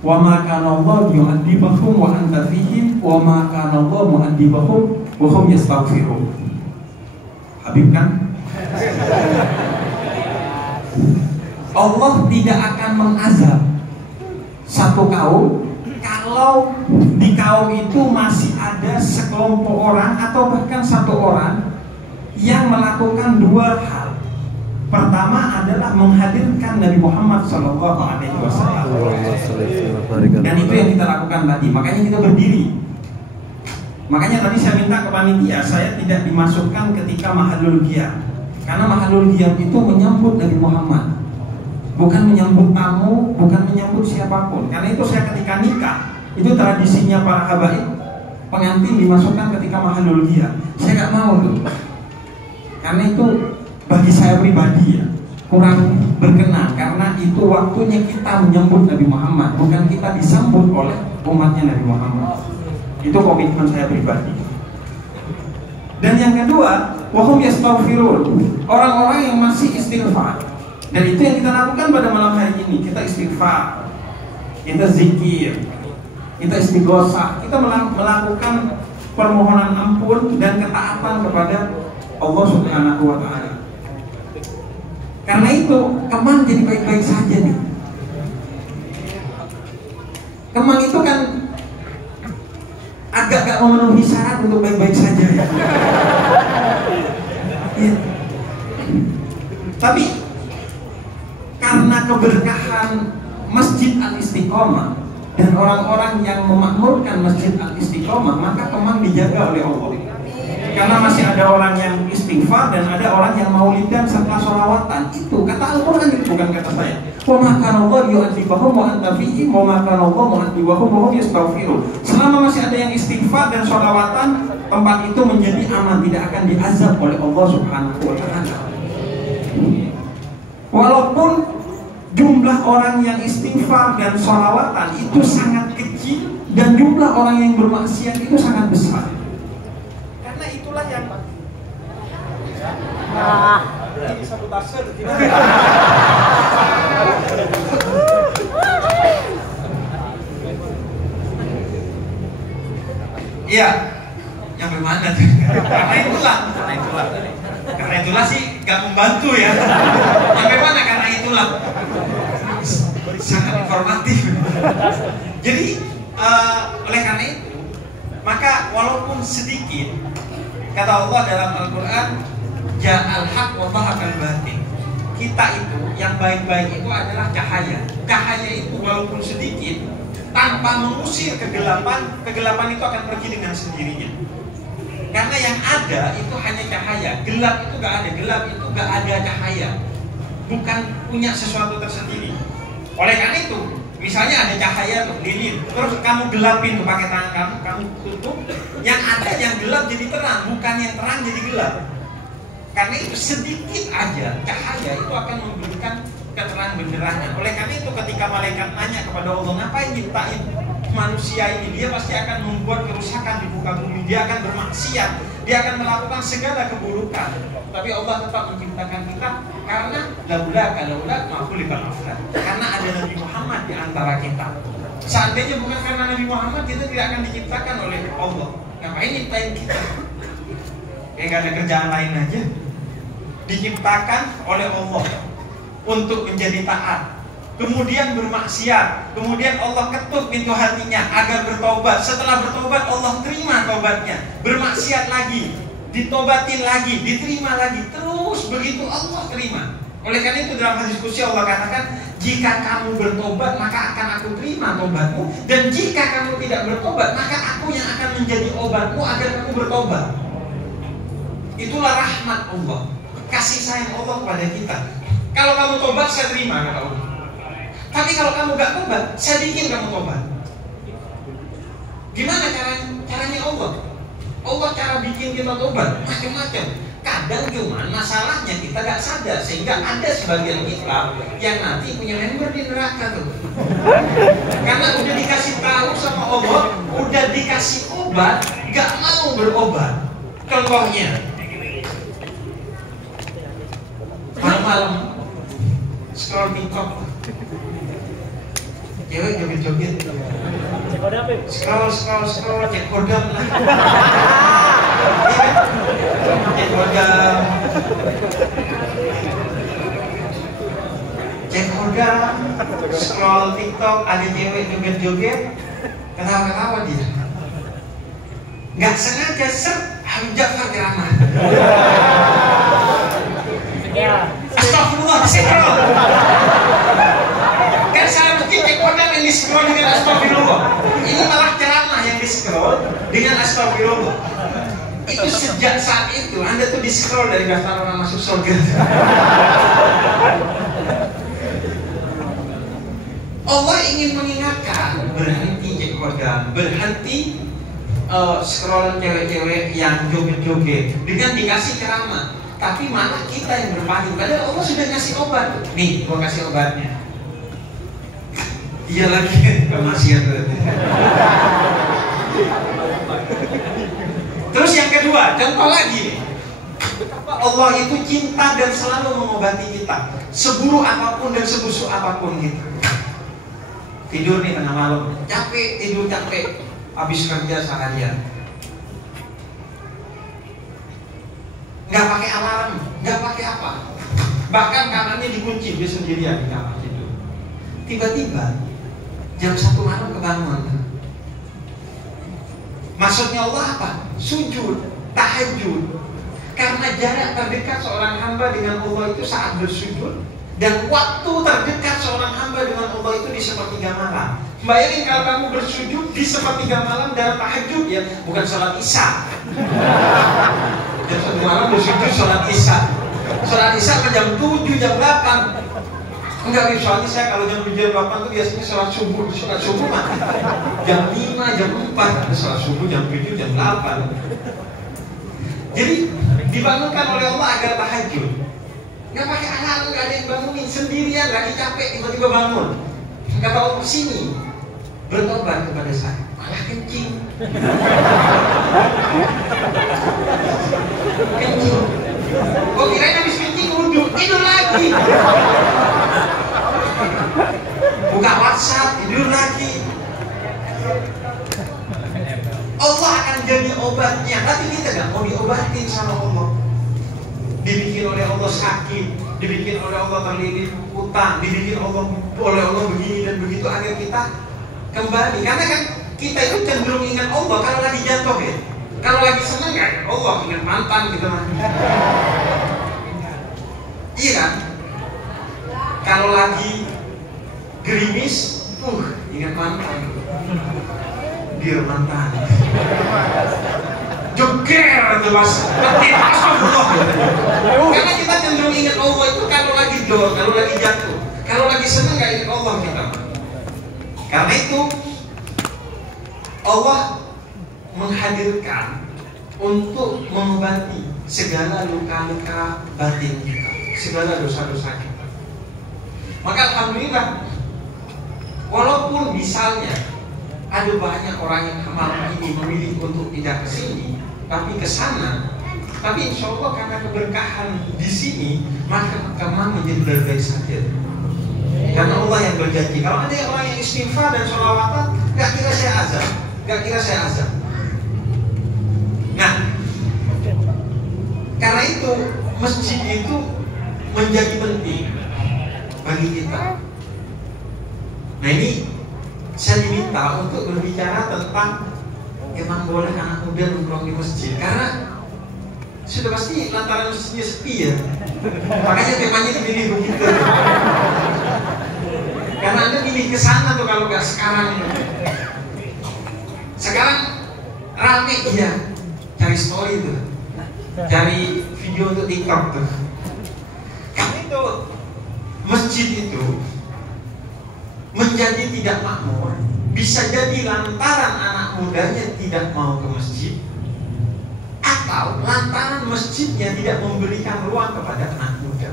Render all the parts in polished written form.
Wa ma kana Allah yu'adzibahum wa anta fihim wa ma kana Allah mu'adzibahum wa hum yastaghfirun. Habib kan? Allah tidak akan mengazab satu kaum kalau di kaum itu masih ada sekelompok orang atau bahkan satu orang yang melakukan dua hal. Pertama adalah menghadirkan Nabi Muhammad SAW. Dan itu yang kita lakukan tadi. Makanya kita berdiri. Makanya tadi saya minta ke panitia, saya tidak dimasukkan ketika mahalul qiyam. Karena mahalul qiyam itu menyambut Nabi Muhammad, bukan menyambut tamu, bukan menyambut siapapun. Karena itu saya ketika nikah, itu tradisinya para habaib, pengantin dimasukkan ketika mahalul qiyam. Saya nggak mau tuh. Karena itu bagi saya pribadi ya kurang berkenan, karena itu waktunya kita menyambut Nabi Muhammad, bukan kita disambut oleh umatnya Nabi Muhammad. Itu komitmen saya pribadi. Dan yang kedua, wahum yastaghfirun, orang-orang yang masih istighfar. Dan itu yang kita lakukan pada malam hari ini. Kita istighfar, kita zikir, kita istighosah, kita melakukan permohonan ampun dan ketaatan kepada Allah Subhanahu wa Ta'ala. Karena itu Kemang jadi baik-baik saja nih. Kemang itu kan agak gak memenuhi syarat untuk baik-baik saja ya. Ya. Tapi karena keberkahan Masjid Al-Istiqomah dan orang-orang yang memakmurkan Masjid Al-Istiqomah, maka Kemang dijaga oleh Allah. Karena masih ada orang yang istighfar dan ada orang yang maulidan serta sholawatan. Itu kata Al-Quran, itu bukan kata saya. Wa ma kana Allah yu'adzibahum wa anta fihim wa ma kana Allah mu'adzibahum wa hum yastaghfirun. Selama masih ada yang istighfar dan sholawatan, tempat itu menjadi aman, tidak akan diazab oleh Allah Subhanahu wa Ta'ala. Walaupun jumlah orang yang istighfar dan sholawatan itu sangat kecil dan jumlah orang yang bermaksiat itu sangat besar. Itulah yang ini sabotase. Iya, yang bagaimana tuh? Karena itulah sih gak membantu ya. Yang bagaimana karena itulah sangat informatif. Jadi oleh karena itu, maka walaupun sedikit, kata Allah dalam Al-Quran, ja'al haq wa dhahaqal batil. Kita itu, yang baik-baik itu adalah cahaya. Cahaya itu walaupun sedikit, tanpa mengusir kegelapan, kegelapan itu akan pergi dengan sendirinya. Karena yang ada itu hanya cahaya. Gelap itu gak ada, gelap itu gak ada cahaya. Bukan punya sesuatu tersendiri. Oleh karena itu, misalnya ada cahaya tuh, lilin, terus kamu gelapin tuh pakai tangan kamu tutup, yang ada yang gelap jadi terang, bukan yang terang jadi gelap. Karena itu sedikit aja cahaya itu akan memberikan keterang benderangan. Oleh karena itu ketika malaikat nanya kepada Allah, ngapain ciptain manusia ini? Dia pasti akan membuat kerusakan di muka bumi, dia akan bermaksiat, dia akan melakukan segala keburukan. Tapi Allah tetap menciptakan kita karena laula ma'khulifal afdal. Karena ada Nabi Muhammad di antara kita. Seandainya bukan karena Nabi Muhammad, kita tidak akan diciptakan oleh Allah. Ngapain nyiptain kita? Kayak gak ada kerjaan lain aja. Diciptakan oleh Allah untuk menjadi taat, kemudian bermaksiat, kemudian Allah ketuk pintu hatinya agar bertobat. Setelah bertobat Allah terima tobatnya, bermaksiat lagi, ditobatin lagi, diterima lagi, terus begitu Allah terima. Oleh karena itu dalam hadis qudsi Allah katakan, jika kamu bertobat maka akan aku terima tobatmu, dan jika kamu tidak bertobat maka aku yang akan menjadi obatmu agar kamu bertobat. Itulah rahmat Allah, kasih sayang Allah kepada kita. Kalau kamu tobat saya terima kata Allah. Tapi kalau kamu gak tobat, saya bikin kamu tobat. Gimana caranya Allah? Allah cara bikin kita tobat macam-macam. Kadang cuman masalahnya kita gak sadar, sehingga ada sebagian kita yang nanti punya member di neraka tuh. Karena udah dikasih tahu sama Allah, udah dikasih obat, gak mau berobat. Contohnya, malam-malam scroll TikTok, cewek joget-joget. Cek kodam, Beb. Scroll, cek kodam lah. Cek kodam. Cek kodam, scroll TikTok, ada cewek joget-joget, ketawa-ketawa dia. Nggak sengaja Habib Ja'far ceramah. Astagfirullah, scroll. Kan salah mungkin cek kodam yang di scroll dengan astagfirullah. Ini malah ceramah yang di scroll dengan astagfirullah. Itu sejak saat itu Anda tuh di scroll dari daftar orang masuk surga. Allah ingin mengingatkan, berhenti cek kodam, berhenti scroll cewek-cewek yang joget-joget dengan dikasih ceramah. Tapi malah kita yang berpaling. Padahal Allah sudah ngasih obat. Nih, gua kasih obatnya. Iya lagi kemasian. Terus yang kedua, contoh lagi. Betapa Allah itu cinta dan selalu mengobati kita, seburuk apapun dan sebusuk apapun kita. Tidur nih tengah malam, tidur capek, habis kerja seharian, nggak pakai alarm, nggak pakai apa, bahkan kamarnya dikunci, dia sendirian di kamar tidur. Tiba-tiba jam 1 malam kebangun. Maksudnya Allah apa? Sujud, tahajud. Karena jarak terdekat seorang hamba dengan Allah itu saat bersujud, dan waktu terdekat seorang hamba dengan Allah itu di sepertiga malam. Bayangin kalau kamu bersujud di sepertiga malam dalam tahajud, ya, bukan sholat isya. Jam 1 malam bersujud sholat isya. Sholat isya jam 7, jam 8. Enggak, soalnya saya kalau jam 8 tuh biasanya sholat subuh mah jam 5, jam 4. Sholat subuh jam 7, jam 8. Jadi dibangunkan oleh Allah agar tahajud. Nggak pakai alarm, nggak ada yang bangunin, sendirian, lagi capek, tiba-tiba bangun. Kata Allah, sini, bertobat kepada saya. Malah kencing. Kencing. Kok kirain habis kencing wudhu, tidur lagi. Buka WhatsApp, tidur lagi. Allah akan jadi obatnya, tapi kita nggak mau diobatin sama Allah. Dibikin oleh Allah sakit, dibikin oleh Allah terlilit utang, dibikin oleh Allah begini dan begitu agar kita kembali. Karena kan kita itu cenderung ingat Allah kalau lagi jatuh, ya. Kalau lagi senang nggak ingat Allah, ingat mantan gitu mah. Iya kan? Kalau lagi gerimis, ingat mantan. Biar mantan. Joker tuh mas, astagfirullah. Karena kita cenderung ingat Allah itu kalau lagi down, kalau lagi jatuh, kalau lagi senang nggak ingat Allah kita. Karena itu Allah menghadirkan untuk mengobati segala luka-luka batin kita, segala dosa-dosa kita. Maka alhamdulillah, walaupun misalnya ada banyak orang yang malam ini memilih untuk tidak ke sini, tapi ke sana. Tapi insya Allah karena keberkahan di sini, maka kamu menjadi baik-baik saja. Karena Allah yang berjanji. Kalau ada orang yang istighfar dan sholawatan, gak kira saya azab. Nah, karena itu masjid itu menjadi penting bagi kita. Nah ini saya diminta untuk berbicara tentang emang boleh anak muda nongkrong di masjid, karena sudah pasti lantaran masjidnya sepi, ya. Makanya temanya dipilih begitu. Karena Anda pilih ke sana tuh kalau nggak sekarang. Sekarang rame, iya, cari story tuh, cari video untuk TikTok tuh. Karena itu masjid itu menjadi tidak makmur, bisa jadi lantaran anak mudanya tidak mau ke masjid, atau lantaran masjidnya tidak memberikan ruang kepada anak muda.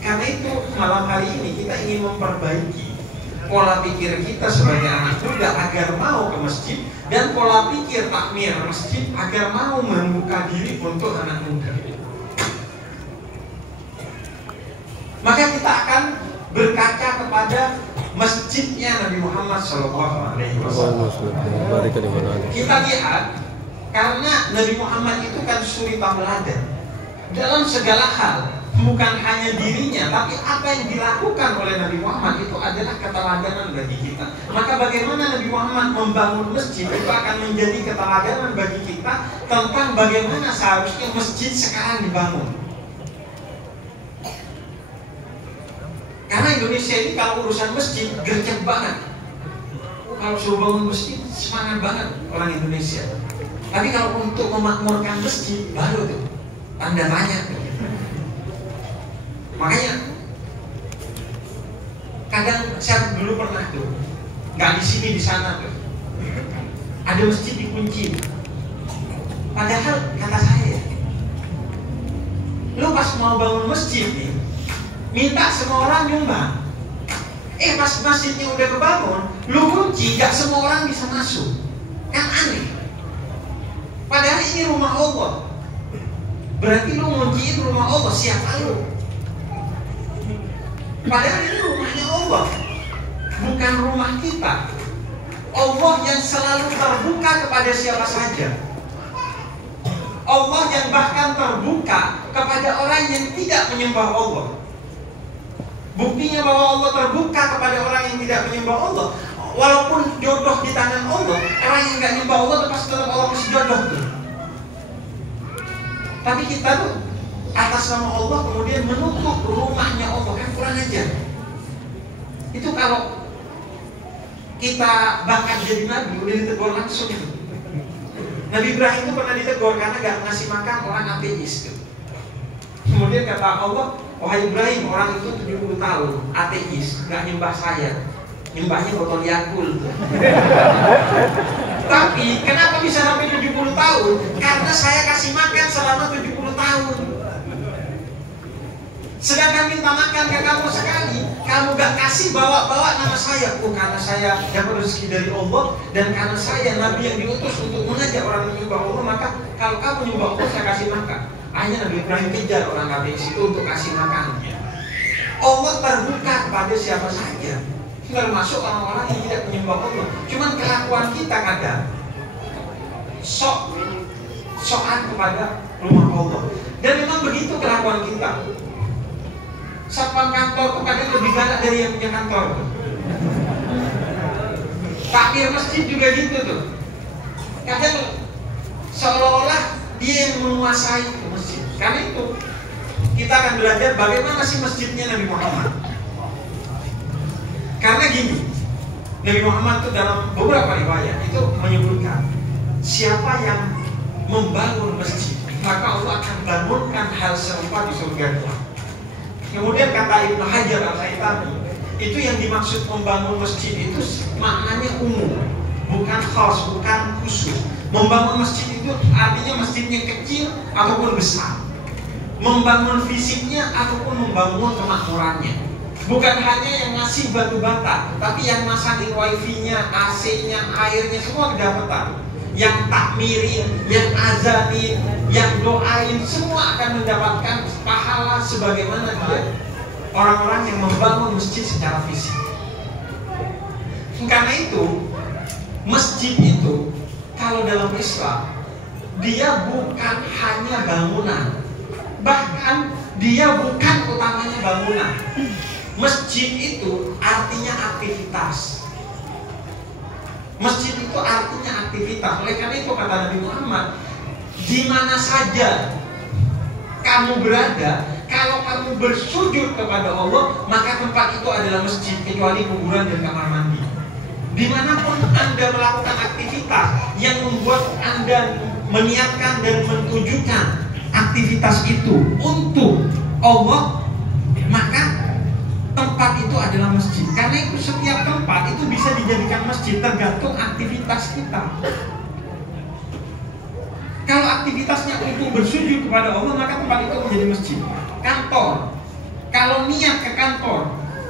Karena itu malam hari ini kita ingin memperbaiki pola pikir kita sebagai anak muda agar mau ke masjid, dan pola pikir takmir masjid agar mau membuka diri untuk anak muda. Maka kita akan berkaca kepada masjidnya Nabi Muhammad SAW. Kita lihat, karena Nabi Muhammad itu kan suri tauladan dalam segala hal, bukan hanya dirinya, tapi apa yang dilakukan oleh Nabi Muhammad itu adalah keteladanan bagi kita. Maka bagaimana Nabi Muhammad membangun masjid itu akan menjadi keteladanan bagi kita tentang bagaimana seharusnya masjid sekarang dibangun. Karena Indonesia ini kalau urusan masjid gercep banget. Kalau suruh bangun masjid semangat banget orang Indonesia. Tapi kalau untuk memakmurkan masjid baru tuh tanda tanya tuh. Makanya kadang saya dulu pernah tuh nggak di sini di sana tuh ada masjid dikunci. Padahal kata saya, lu pas mau bangun masjid nih minta semua orang nyumbang. Pas masjidnya udah kebangun, lu kunci, gak semua orang bisa masuk. Kan aneh. Padahal ini rumah Allah. Berarti lu ngunciin rumah Allah, siapa lu? Padahal ini rumahnya Allah, bukan rumah kita. Allah yang selalu terbuka kepada siapa saja. Allah yang bahkan terbuka kepada orang yang tidak menyembah Allah. Buktinya bahwa Allah terbuka kepada orang yang tidak menyembah Allah. Walaupun jodoh di tangan Allah, orang yang nggak menyembah Allah pasti tetap Allah kasih jodoh tuh. Tapi kita tuh atas nama Allah kemudian menutup rumahnya Allah, kan kurang ajar. Itu kalau kita bakal jadi nabi udah ditegur langsung. Nabi Ibrahim itu pernah ditegur karena gak ngasih makan orang ateis tuh. Kemudian kata Allah, wahai Ibrahim, orang itu 70 tahun ateis, gak nyembah saya, nyembahnya botol Yakult. Tapi kenapa bisa sampai 70 tahun? Karena saya kasih makan selama 70 tahun. Sedangkan minta makan ke kamu sekali, kamu gak kasih bawa-bawa nama saya. Karena saya dapat rezeki dari Allah, dan karena saya nabi yang diutus untuk mengajak orang menyembah Allah, maka kalau kamu menyembah Allah saya kasih makan. Akhirnya Nabi Ibrahim kejar orang ateis itu untuk kasih makan. Allah terbuka kepada siapa saja, termasuk orang-orang yang tidak menyembah Allah. Cuman kelakuan kita kadang sokan kepada rumah Allah. Dan memang begitu kelakuan kita. Satpam kantor kadang lebih galak dari yang punya kantor. Takmir masjid juga gitu tuh. Kadang seolah-olah dia yang menguasai masjid. Karena itu kita akan belajar bagaimana sih masjidnya Nabi Muhammad. Karena gini, Nabi Muhammad itu dalam beberapa riwayat itu menyebutkan siapa yang membangun masjid, maka Allah akan bangunkan hal serupa di surga. Kemudian kata Ibnu Hajar Al-Haytami, itu yang dimaksud membangun masjid itu maknanya umum, bukan khas, bukan khusus. Membangun masjid itu artinya masjidnya kecil ataupun besar, membangun fisiknya ataupun membangun kemakmurannya. Bukan hanya yang ngasih batu bata, tapi yang masangin wifi-nya, AC-nya, airnya semua kedapatan. Yang takmirin, yang azanin, yang doain, semua akan mendapatkan pahala sebagaimana dia orang-orang yang membangun masjid secara fisik. Karena itu, masjid itu kalau dalam Islam dia bukan hanya bangunan, bahkan dia bukan utamanya bangunan. Masjid itu artinya aktivitas. Masjid itu artinya aktivitas. Oleh karena itu kata Nabi Muhammad, di mana saja kamu berada, kalau kamu bersujud kepada Allah, maka tempat itu adalah masjid, kecuali kuburan dan kamar mandi. Dimanapun Anda melakukan aktivitas yang membuat Anda meniatkan dan mentujukan aktivitas itu untuk Allah, maka tempat itu adalah masjid. Karena itu setiap tempat itu bisa dijadikan masjid tergantung aktivitas kita. Kalau aktivitasnya untuk bersujud kepada Allah, maka tempat itu menjadi masjid. Kantor, kalau niat ke kantor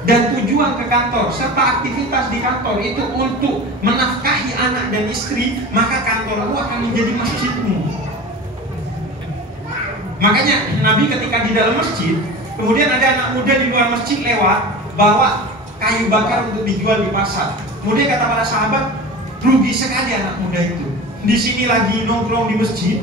dan tujuan ke kantor serta aktivitas di kantor itu untuk menafkahi anak dan istri, maka kantormu akan menjadi masjidmu. Makanya Nabi ketika di dalam masjid, kemudian ada anak muda di luar masjid lewat, bawa kayu bakar untuk dijual di pasar. Kemudian kata para sahabat, rugi sekali anak muda itu. Di sini lagi nongkrong di masjid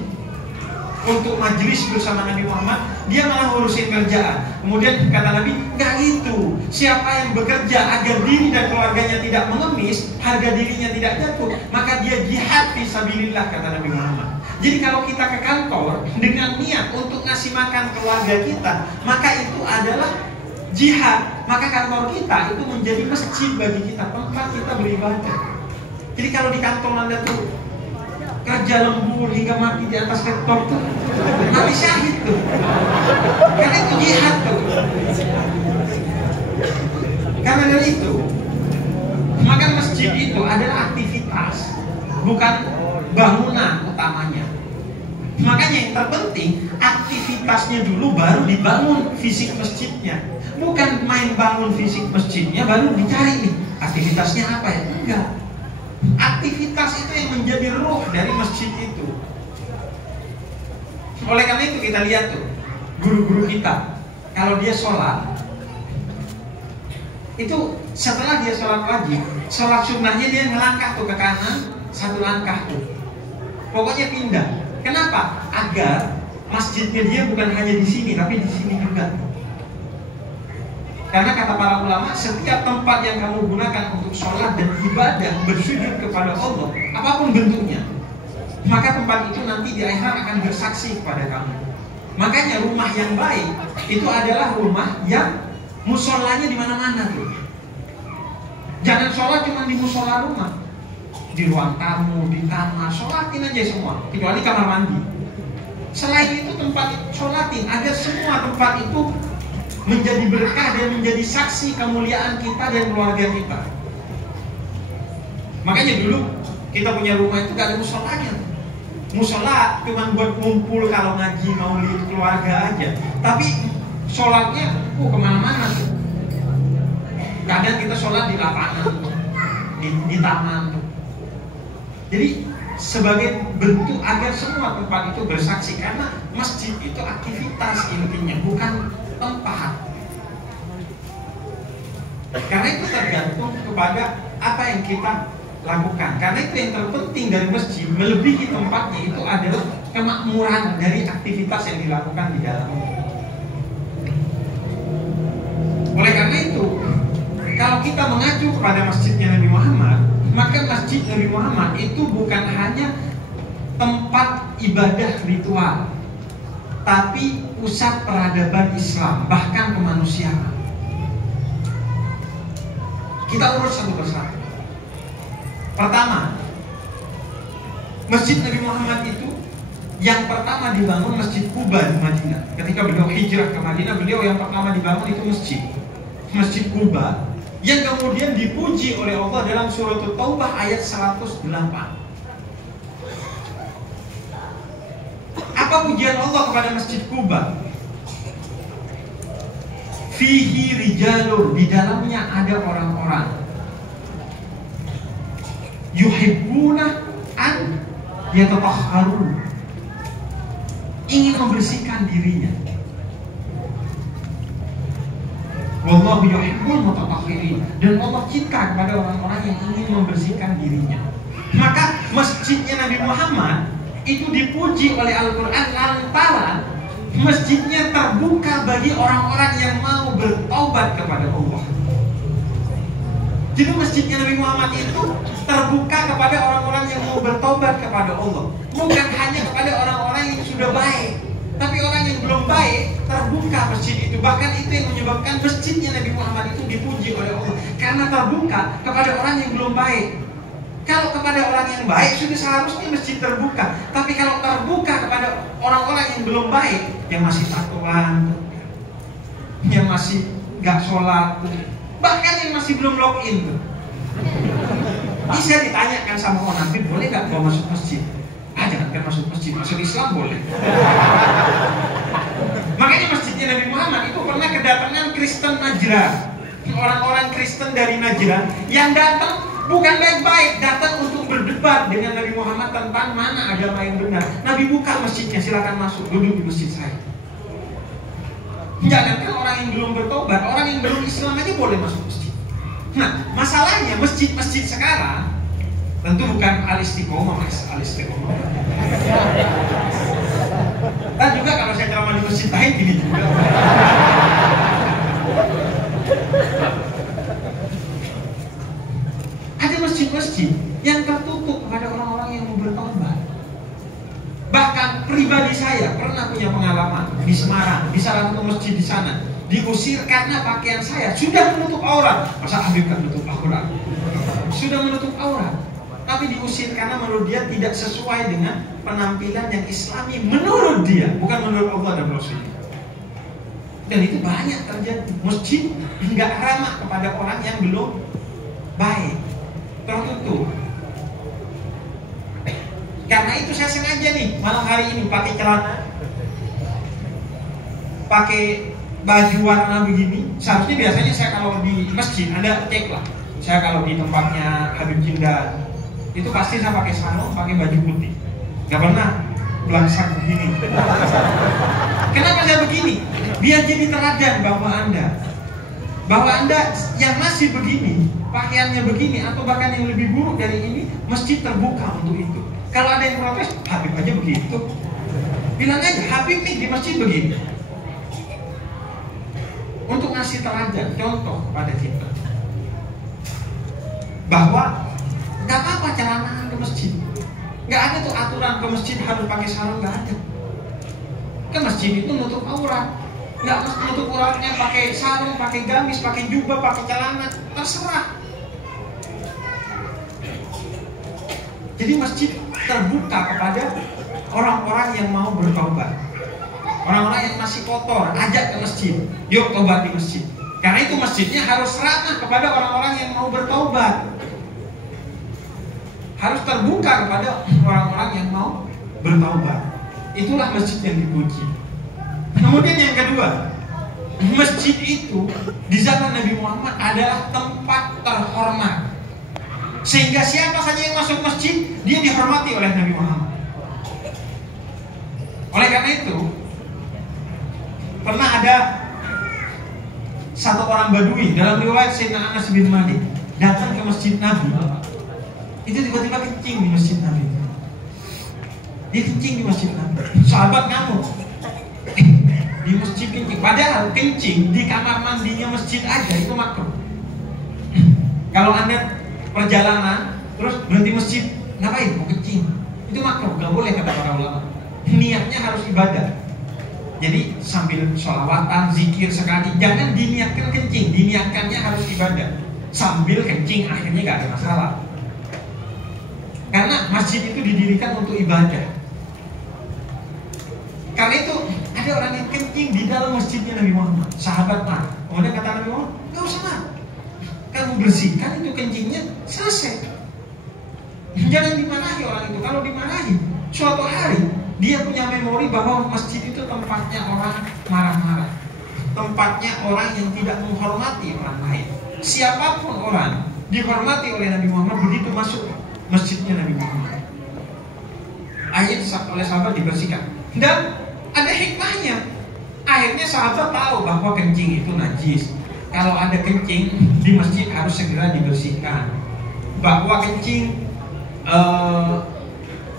untuk majelis bersama Nabi Muhammad, dia malah ngurusin kerjaan. Kemudian kata Nabi, nggak gitu. Siapa yang bekerja agar diri dan keluarganya tidak mengemis, harga dirinya tidak jatuh, maka dia jihad fisabilillah, kata Nabi Muhammad. Jadi kalau kita ke kantor dengan niat untuk ngasih makan keluarga kita, maka itu adalah jihad. Maka kantor kita itu menjadi masjid bagi kita, tempat kita beribadah. Jadi kalau di kantor Anda tuh kerja lembur hingga mati di atas laptop tuh, mati syahid tuh, karena itu jihad tuh. Karena dari itu, maka masjid itu adalah aktivitas, bukan bangunan utamanya. Makanya yang terpenting aktivitasnya dulu, baru dibangun fisik masjidnya. Bukan main bangun fisik masjidnya baru dicari nih aktivitasnya apa ya, enggak. Aktivitas itu yang menjadi ruh dari masjid itu. Oleh karena itu kita lihat tuh guru-guru kita, kalau dia sholat itu setelah dia sholat wajib, sholat sunnahnya dia ngelangkah tuh ke kanan, satu langkah tuh, pokoknya pindah. Kenapa? Agar masjidnya dia bukan hanya di sini tapi di sini juga. Karena kata para ulama, setiap tempat yang kamu gunakan untuk sholat dan ibadah, bersujud kepada Allah, apapun bentuknya, maka tempat itu nanti di akhirat akan bersaksi kepada kamu. Makanya rumah yang baik itu adalah rumah yang musolanya di mana-mana tuh. Jangan sholat cuma di musola rumah, di ruang tamu, di kamar, sholatin aja semua, kecuali kamar mandi. Selain itu tempat sholatin, agar semua tempat itu menjadi berkah dan menjadi saksi kemuliaan kita dan keluarga kita. Makanya dulu kita punya rumah itu gak ada musolanya. Musola cuma buat ngumpul kalau ngaji maulid keluarga aja. Tapi sholatnya kemana-mana tuh. Kadang kita sholat di lapangan, di taman. Jadi sebagai bentuk agar semua tempat itu bersaksi, karena masjid itu aktivitas intinya, bukan tempat. Karena itu tergantung kepada apa yang kita lakukan. Karena itu yang terpenting dari masjid, melebihi tempatnya, itu adalah kemakmuran dari aktivitas yang dilakukan di dalamnya. Oleh karena itu, kalau kita mengacu kepada masjidnya Nabi Muhammad, maka masjid Nabi Muhammad itu bukan hanya tempat ibadah ritual, tapi pusat peradaban Islam, bahkan kemanusiaan. Kita urus satu persatu. Pertama, masjid Nabi Muhammad itu yang pertama dibangun Masjid Quba di Madinah. Ketika beliau hijrah ke Madinah, beliau yang pertama dibangun itu Masjid Quba, yang kemudian dipuji oleh Allah dalam surat Taubah ayat 108. Apa pujian Allah kepada Masjid Quba? Fihi rijalur, di dalamnya ada orang-orang yuhibbuna an yatatahharun, ingin membersihkan dirinya. Wallahu yuhibbul mutatahhirin, dan Allah cinta kepada orang-orang yang ingin membersihkan dirinya. Maka masjidnya Nabi Muhammad itu dipuji oleh Al-Quran lantaran masjidnya terbuka bagi orang-orang yang mau bertaubat kepada Allah. Jadi masjidnya Nabi Muhammad itu terbuka kepada orang-orang yang mau bertaubat kepada Allah, bukan hanya kepada orang-orang yang sudah baik, tapi orang yang belum baik terbuka masjid itu. Bahkan itu yang menyebabkan masjidnya Nabi Muhammad itu dipuji oleh Allah, karena terbuka kepada orang yang belum baik. Kalau kepada orang yang baik sudah seharusnya masjid terbuka, tapi kalau terbuka kepada orang-orang yang belum baik, yang masih tatoan, yang masih gak sholat, bahkan yang masih belum login tuh. Ini saya ditanyakan sama orang, Nabi boleh gak mau masuk masjid? Jangan kan masuk masjid, masuk Islam boleh. Makanya masjidnya Nabi Muhammad itu pernah kedatangan Kristen Najran, orang-orang Kristen dari Najran yang datang bukan baik-baik, datang untuk berdebat dengan Nabi Muhammad tentang mana agama yang benar. Nabi buka masjidnya, silakan masuk, duduk di masjid saya. Jangankan orang yang belum bertobat, orang yang belum Islam aja boleh masuk masjid. Nah, masalahnya masjid-masjid sekarang tentu bukan al-istiqomah, Mas, al-istiqomah. Dan juga kalau saya ceramah di masjid lain gini juga. Ada masjid-masjid yang tertutup kepada orang-orang yang mau bertobat. Bahkan pribadi saya pernah punya pengalaman di Semarang, di salah satu masjid di sana, diusir karena pakaian saya sudah menutup aurat. Masa Habib kan menutup aurat? Sudah menutup aurat, tapi diusir karena menurut dia tidak sesuai dengan penampilan yang islami menurut dia, bukan menurut Allah dan Rasulnya. Dan itu banyak terjadi. Masjid nggak ramah kepada orang yang belum baik, tertutup. Karena itu saya sengaja nih malam hari ini pakai celana, pakai baju warna begini. Seharusnya biasanya saya kalau di masjid, Anda cek lah, saya kalau di tempatnya Habib Jindan itu pasti saya pakai sarung, pakai baju putih. Gak pernah belangsak begini. Kenapa saya begini? Biar jadi teladan bahwa Anda yang masih begini, pakaiannya begini, atau bahkan yang lebih buruk dari ini, masjid terbuka untuk itu. Kalau ada yang protes, Habib aja begitu. Bilang aja, Habib nih di masjid begini. Untuk ngasih teladan, contoh kepada kita, bahwa gak apa-apa celanaan ke masjid. Gak ada tuh aturan ke masjid harus pakai sarung, gak ada. Ke masjid itu nutup aurat. Gak nutup auratnya pakai sarung, pakai gamis, pakai jubah, pakai celana, terserah. Jadi masjid terbuka kepada orang-orang yang mau bertobat. Orang-orang yang masih kotor, ajak ke masjid. Yuk tobat di masjid. Karena itu masjidnya harus ramah kepada orang-orang yang mau bertobat. Harus terbuka kepada orang-orang yang mau bertobat. Itulah masjid yang dipuji. Kemudian yang kedua, masjid itu di zaman Nabi Muhammad adalah tempat terhormat. Sehingga siapa saja yang masuk masjid, dia dihormati oleh Nabi Muhammad. Oleh karena itu, pernah ada satu orang Badui dalam riwayat Sayyidina Anas bin Malik datang ke masjid Nabi. Itu tiba-tiba kencing di masjid Nabi. Dia kencing di masjid Nabi. Sahabat ngamuk. Di masjid kencing. Padahal kencing di kamar mandinya masjid aja itu makruh. Kalau Anda perjalanan terus berhenti masjid, ngapain? Mau kencing. Itu makruh, gak boleh kata para ulama. Niatnya harus ibadah. Jadi sambil sholawatan, zikir sekali, jangan diniatkan kencing, diniatkannya harus ibadah. Sambil kencing akhirnya gak ada masalah. Karena masjid itu didirikan untuk ibadah. Karena itu ada orang yang kencing di dalam masjidnya Nabi Muhammad. Sahabat mah, kemudian kata Nabi Muhammad, gak usah mah, kamu bersihkan itu kencingnya, selesai. Jangan dimarahi orang itu. Kalau dimarahi, suatu hari dia punya memori bahwa masjid itu tempatnya orang marah-marah, tempatnya orang yang tidak menghormati orang lain. Siapapun orang dihormati oleh Nabi Muhammad, begitu masuk masjidnya Nabi Muhammad, oleh sahabat dibersihkan. Dan ada hikmahnya. Akhirnya sahabat tahu bahwa kencing itu najis. Kalau ada kencing di masjid harus segera dibersihkan. Bahwa kencing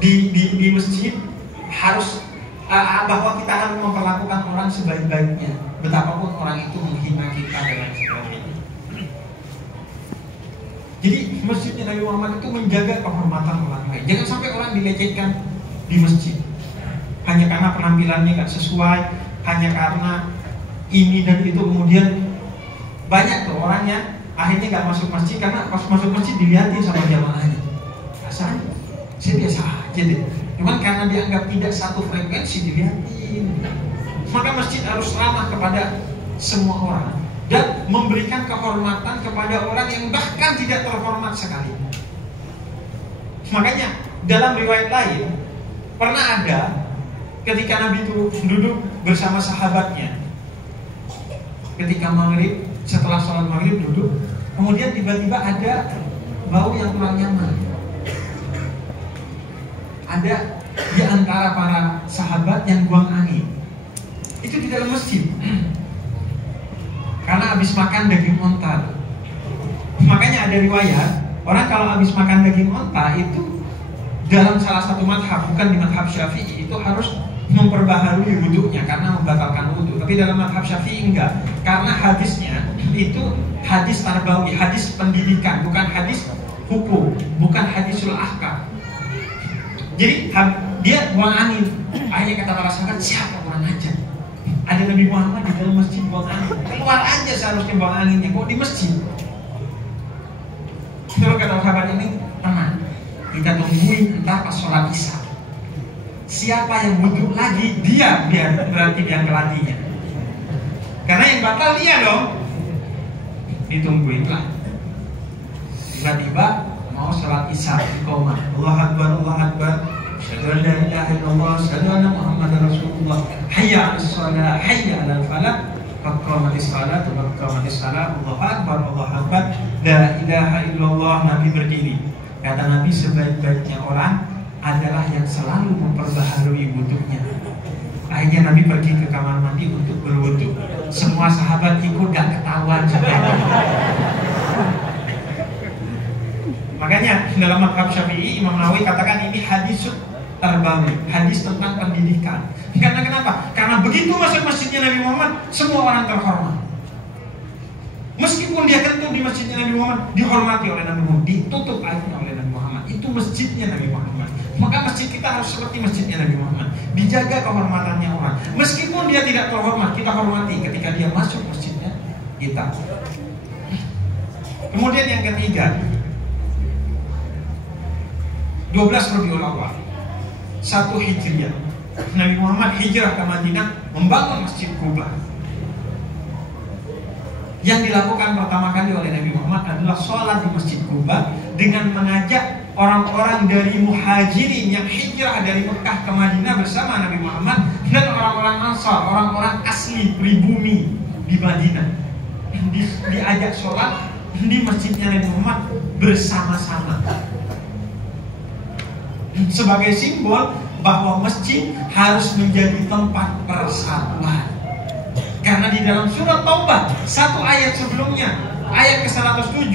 di masjid harus bahwa kita harus memperlakukan orang sebaik-baiknya, betapapun orang itu menghina kita dan lain sebagainya. Jadi masjidnya Nabi Muhammad itu menjaga kehormatan orang lain. Jangan sampai orang dilecehkan di masjid hanya karena penampilannya gak sesuai, hanya karena ini dan itu. Kemudian banyak tuh orangnya akhirnya gak masuk masjid karena pas masuk masjid dilihatin sama jamaahnya. Rasanya saya biasa aja deh, cuman karena dianggap tidak satu frekuensi dilihatin. Maka masjid harus ramah kepada semua orang dan memberikan kehormatan kepada orang yang bahkan tidak terhormat sekali. Makanya dalam riwayat lain pernah ada ketika Nabi itu duduk bersama sahabatnya ketika maghrib, setelah sholat maghrib duduk, kemudian tiba-tiba ada bau yang kurang nyaman. Ada di antara para sahabat yang buang angin. Itu di dalam masjid. Karena habis makan daging onta. ada riwayat orang kalau habis makan daging onta itu dalam salah satu madhab, bukan di madhab Syafi'i, itu harus memperbaharui wudhunya karena membatalkan wudhu. Tapi dalam madhab Syafi'i enggak, karena hadisnya itu hadis tarbawi, hadis pendidikan, bukan hadis hukum, bukan hadisul ahkam. Jadi dia buang angin. Akhirnya kata para sahabat, siapa orang ajar? Ada Nabi Muhammad di dalam masjid buang angin. Keluar aja seharusnya buang anginnya, kok di masjid? Terus kata sahabat ini, tenang, kita tungguin entar pas sholat isya. Siapa yang wudhu lagi, dia berarti yang kelatihnya. Karena yang batal dia dong. Ditungguin lah. Tiba-tiba mau sholat isya, iqamah. Allah Akbar, Allah Akbar. Asyhadu an la ilaha illallah, asyhadu anna Muhammadar Rasulullah. Hayya 'alas shalah, hayya 'alal falah. Qad qamatis shalah, qad qamatis shalah. Allahu Akbar, Allahu Akbar. La ilaha illallah. Nabi berdiri. Kata Nabi, sebaik-baiknya orang adalah yang selalu memperbaharui wudhunya. Akhirnya Nabi pergi ke kamar mandi untuk berwudhu. Semua sahabat ikut, gak ketahuan sebenarnya. Makanya dalam madhab Syafi'i, Imam Nawawi katakan ini hadis tarbawi, hadis tentang pendidikan. Karena kenapa? Karena begitu masuk masjidnya Nabi Muhammad, semua orang terhormat. Meskipun dia kentut di masjidnya Nabi Muhammad, dihormati oleh Nabi Muhammad, ditutup aibnya oleh Nabi Muhammad. Itu masjidnya Nabi Muhammad. Maka masjid kita harus seperti masjidnya Nabi Muhammad, dijaga kehormatannya orang. Meskipun dia tidak terhormat, kita hormati ketika dia masuk masjidnya kita. Kemudian yang ketiga, 12 Rabiul Awal 1 Hijriah, Nabi Muhammad hijrah ke Madinah, membangun Masjid Quba. Yang dilakukan pertama kali oleh Nabi Muhammad adalah sholat di Masjid Quba dengan mengajak orang-orang dari muhajirin yang hijrah dari Mekah ke Madinah bersama Nabi Muhammad dan orang-orang Ansar, orang-orang asli pribumi di Madinah. Diajak sholat di masjidnya Nabi Muhammad bersama-sama. Sebagai simbol bahwa masjid harus menjadi tempat persatuan. Karena di dalam surat Taubah, satu ayat sebelumnya, ayat ke-107,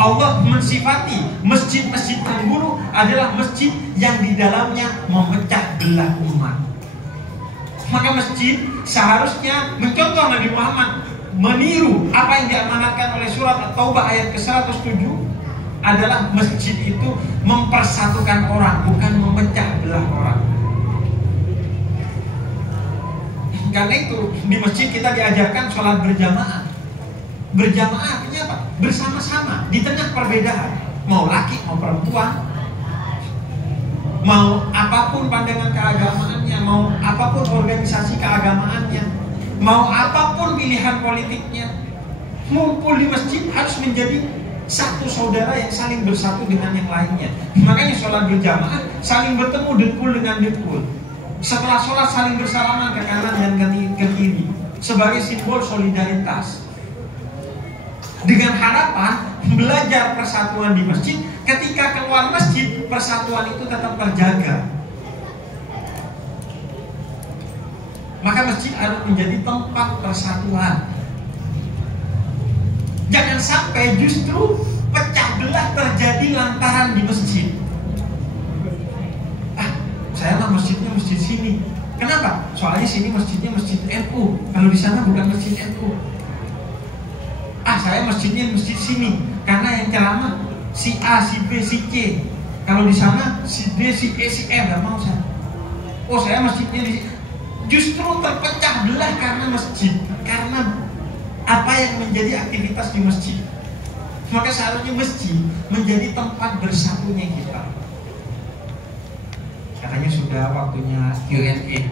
Allah mensifati masjid-masjid yang buruk adalah masjid yang di dalamnya memecah belah umat. Maka masjid seharusnya mencontoh Nabi Muhammad, meniru apa yang diamanatkan oleh surat Taubah ayat ke-107, adalah masjid itu mempersatukan orang, bukan memecah belah orang. Karena itu di masjid kita diajarkan sholat berjamaah. Berjamaah artinya apa? Bersama-sama di tengah perbedaan. Mau laki, mau perempuan, mau apapun pandangan keagamaannya, mau apapun organisasi keagamaannya, mau apapun pilihan politiknya, ngumpul di masjid harus menjadi satu saudara yang saling bersatu dengan yang lainnya. Makanya sholat berjamaah saling bertemu dengkul dengan dengkul. Setelah sholat saling bersalaman ke kanan dan ke kiri sebagai simbol solidaritas. Dengan harapan belajar persatuan di masjid, ketika keluar masjid persatuan itu tetap terjaga. Maka masjid harus menjadi tempat persatuan. Jangan sampai justru pecah belah terjadi lantaran di masjid. Saya mah masjidnya masjid sini. Kenapa? Soalnya sini masjidnya masjid NU. Kalau di sana bukan masjid NU. Saya masjidnya masjid sini karena yang ceramah si A, si B, si C. Kalau di sana si D, si E, si F, gak mau saya. Saya masjidnya di. Justru terpecah belah karena masjid, karena apa yang menjadi aktivitas di masjid. Maka seharusnya masjid menjadi tempat bersatunya kita. Katanya sudah waktunya Q&A.